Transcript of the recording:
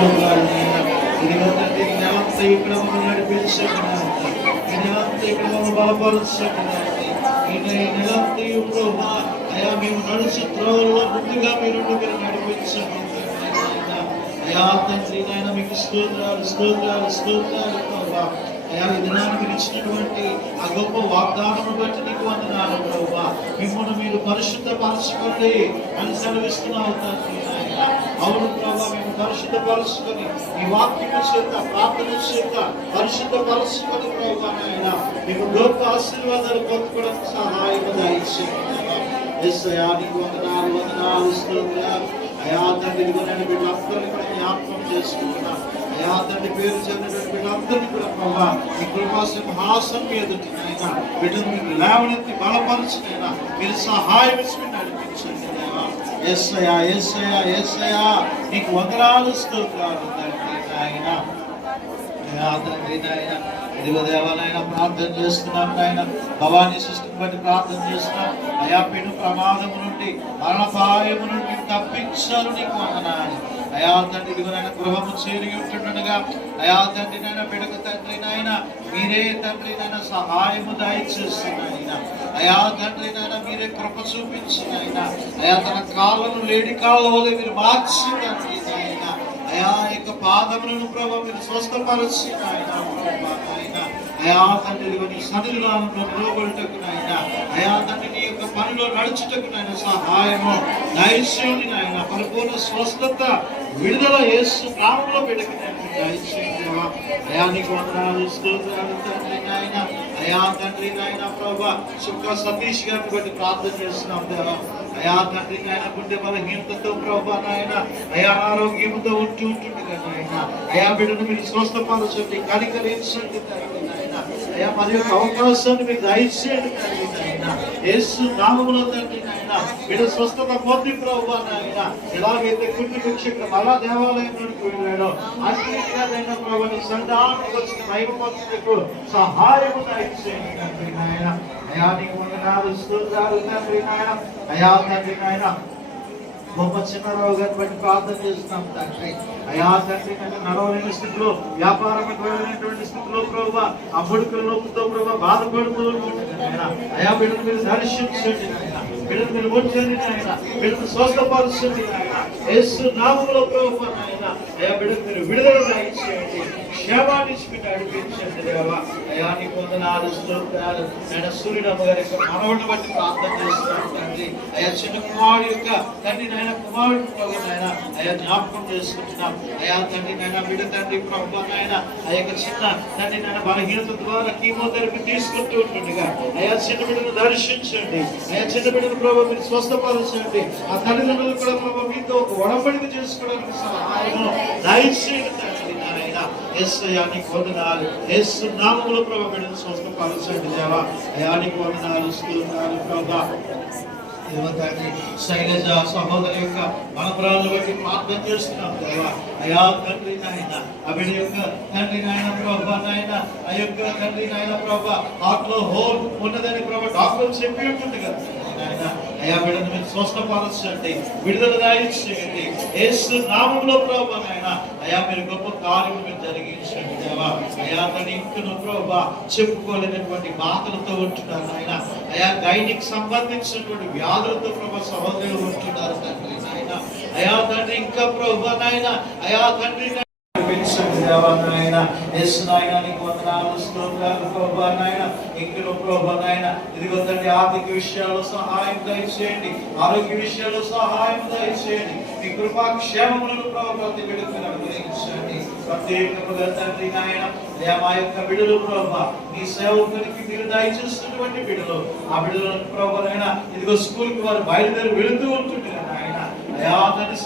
స్తోత్రాలు నాయన. ఇదిగో తండ్రి ఈ నెలంతా ఇక్కడ మమ్మల్ని నడిపించండి నాయన. ఈ నెలంతా ఇక్కడ మమ్మల్ని బలపరచండి నాయన. ఈ నెలంతా ప్రభా అయా మేము నడిచి త్రోవల్లో ముందుగా మీరు నడిపించండి నాయన. అయా తండ్రి నాయన మీకు స్తోత్రాలు స్తోత్రాలు స్తోత్రాలు ప్రభా. అయా ఈ దినాన్ని మీరు ఇచ్చినటువంటి ఆ గొప్ప వాగ్దానం బట్టి నీకు వందనాలు ప్రభువా. మిమ్మల్ని మీరు పరిశుద్ధపరచుకోండి అని సెలవిస్తున్నావు తండ్రి నాయన. అవును ప్రభా, మేము పరిశుద్ధపరచుకొని ఈ వాక్యం చేత ప్రార్థన చేత పరిశుద్ధపరచుకొని ప్రభా నాయన మీకు గొప్ప ఆశీర్వాదాలు పొందుకోవడానికి సహాయం దయచేయండి. యేసయ్యా నీకు వందనాలు వందనాలు స్తోత్రాలు. అయా తండ్రి ఇదిగోనైనా వీళ్ళందరినీ కూడా జ్ఞాపకం చేసుకుంటున్నా. అయా తండ్రి పేరు చెందినటువంటి వీళ్ళందరినీ కూడా ప్రభా మీ కృపా సింహాసనం ఎదుటి నాయన వీళ్ళని మీకు లేవనెత్తి బలపరచునైనా మీరు సహాయం ఇచ్చి నడిపించండి. యేసయ్యా యేసయ్యా యేసయ్యా నీకు వందనాలు స్తోత్రాలు తండ్రి నాయన. అయా తండ్రి నాయన ఇదిగో దేవాలైనా ప్రార్థన చేస్తున్నాం నాయన. భవానీ సిస్టమ్ బట్టి ప్రార్థన చేస్తున్నాం. అయా పెను ప్రమాదము నుండి మరణపాయము నుండి తప్పించారు నీకు వందనాలు. అయా తండ్రి ఇదిగోనైనా గృహము చేరి ఉంటుండగా అయా తండ్రి నాయన బిడకు తండ్రి నాయన మీరే తండ్రి నాయన సహాయము దయచేస్తున్నాయన. అయా తండ్రి నాయన మీరే కృప చూపించినాయన. అయా తన కాళ్ళను లేడి కాళ్ళ వల్ల మీరు మార్చి తండ్రి నాయన అయా యొక్క పాదములను ప్రభావ మీరు స్వస్థపరచినాయన. అయా తండ్రి నీ సన్నిధిలో నిలబడుటకు నాయన అయా తండ్రి నీ యొక్క పనిలో నడుచుటకు నాయన సహాయము దయచేయండి నాయన. పరిపూర్ణ స్వస్థత విడుదల యేసు నామములో బిడ్డకు దయచేయండి. అయా నీకు వందనాలు స్తోత్రాలు తండ్రి నాయన. అయా తండ్రి నాయన ప్రభా సుఖ సతీష్ గారిని బట్టి ప్రార్థన చేస్తున్నాం దేవా. అయా తండ్రి నాయన గుండె బలహీనతతో ప్రభా నాయన అయా ఆరోగ్యంతో ఉంటుండగా నాయన అయా బిడ్డను మీరు స్వస్థపరచండి కనికరించండి తండ్రి నాయన. అయా మరి యొక్క అవకాశాన్ని మీరు దయచేయండి తండ్రి నాయన. యేసు నామములో తండ్రి నాయన బిడ్డ స్వస్థత పొంది ప్రభా నాయన. ఎలాగైతే కొన్ని శిక్షకులు అలా దేవాలయంలోకి వెళ్ళాడో అన్నిటికైనా ప్రభా నీ సంధానం వచ్చిన దైవపత్రకు సహాయము దయచేయండి తండ్రి నాయన. అయా నీకు వందనాలు స్తోత్రాలు తండ్రి నాయన. అయా తండ్రి నాయన గొప్ప చిన్నరావు గారిని బట్టి ప్రార్థన చేస్తున్నాం తండ్రి. అయా తండ్రి నడవలేని స్థితిలో వ్యాపారమైనటువంటి స్థితిలో ప్రభావ అమ్ముడికి లోపుతో ప్రభావ బాధపడుతూ ఉంటుంది నాయన. అయా బిడ్డను మీరు దర్శించండి నాయన. బిడ్డను మీరు ఉంచండి నాయన. బిడ్డను స్వస్థపరచండి నాయన. యేసు నామములో ప్రభావ నాయన అయా బిడ్డను మీరు విడుదల దయచేయండి. క్షేమాన్ని నడిపించండి దేవా. అయా నీకు వందనాలు స్తోత్రాలు నాయన. సూర్యుడమ్మ గారి యొక్క మనవడిని బట్టి ప్రార్థన చేస్తున్నాం తండ్రి. అయా చిన్న కుమారుడు యొక్క తండ్రి నాయన కుమారుడు నాయన అయా జ్ఞాపకం చేసుకుంటున్నాం. అయా తండ్రి నాయన బిడ్డ తండ్రి ప్రభు నాయన ఆ యొక్క చిన్న తండ్రి నాయన బలహీనత ద్వారా కీమోథెరపీ తీసుకుంటూ ఉంటుండగా అయా చిన్న బిడ్డను దర్శించండి. అయా చిన్న బిడ్డను ప్రభు మీరు స్వస్థపరచండి. ఆ తల్లిదండ్రులు కూడా ప్రభు మీతో ఒక ఒడంబడిక చేసుకోవడానికి సహాయం దయచేయండి తండ్రి నాయన. యేసయ్యా నీకు వందనాలు. యేసు నామములో ప్రభు బిడ్డను స్వస్థపరచండి దేవా. అయా నీకు వందనాలు స్తోత్రాలు ప్రభా. శైలజ సహోదరి యొక్క మనపురాలను బట్టి ప్రార్థన చేస్తున్నాం దేవా. అయా తండ్రి నాయన ఆ బిడ్డ యొక్క తండ్రి నాయన ప్రభా నాయన ఆ యొక్క తండ్రి నాయన ప్రభా హార్ట్ లో హోల్ ఉన్నదని ప్రభా డాక్టర్లు చెప్పి ఉంటుంది కదా నాయన. అయా బిడ్డను మీరు స్వస్థపరచండి, విడుదల దయచేయండి యేసు నామములో ప్రభా నాయన. అయా మీరు గొప్ప కార్యం మీరు జరిగించండి దేవా. అయా తన ఇంటిలో ప్రభా చెప్పుకోలేనటువంటి బాధలతో ఉంటున్నారు నాయన. అయా గైనిక్ సంబంధించినటువంటి వ్యాధులతో ప్రభా సహోదరులు ఉంటున్నారు తండ్రి నాయన. అయా తండ్రి ఇంకా ప్రభా నాయన అయా తండ్రి దేవా నాయన. యేసు నాయన నీకు వందనాలు స్తోత్రాలు ప్రభా నాయన. ఇంట్లో ప్రభా నాయన ఇదిగో తండ్రి ఆర్థిక విషయాల్లో సహాయం దయచేయండి, ఆరోగ్య విషయాల్లో సహాయం దయచేయండి. మీ కృపా క్షేమములను ప్రభా ప్రతి బిడ్డకు అనుగ్రహించండి. ప్రత్యేకముగా తండ్రి నాయన మా యొక్క బిడ్డలు ప్రభా మీ సేవకునికి మీరు దయచేస్తున్నటువంటి బిడ్డలు ఆ బిడ్డలను ప్రభా నాయన ఇదిగో స్కూల్కి వారు బయలుదేరి వెళుతూ ఉంటుండే నాయన. అయా తండ్రి